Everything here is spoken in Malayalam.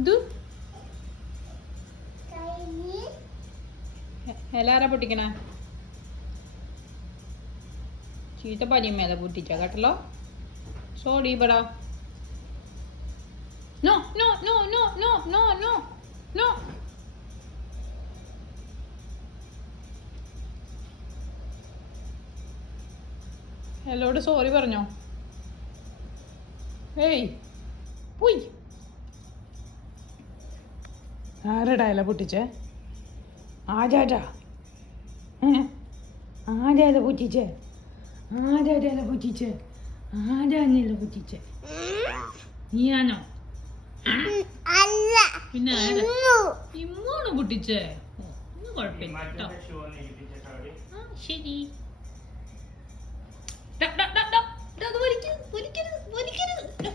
ഇത് എല്ലാരാ പൊട്ടിക്കണേ? ചീത്ത പനിയമ്മേല പൊട്ടിച്ച കേട്ടല്ലോ. സോറി ബടാ. No no no no no no no no. എന്നോട് സോറി പറഞ്ഞോ? ഏയ് പോയി. ആരടാ ഇല പൊട്ടിച്ചേ? ആരാടാ? ആരാ ഇല പൊട്ടിച്ചേ? ആരാ ഇല പൊട്ടിച്ചേ? ആരാണ് ഇല പൊട്ടിച്ചേ? നീയാണോ? പിന്നെ ഇമ്മോണ് പൊട്ടിച്ചേ? ഒന്നും കുഴപ്പമില്ല കേട്ടോ. ശരി. വലിക്കരുത് വലിക്കരുത് വലിക്കരുത്.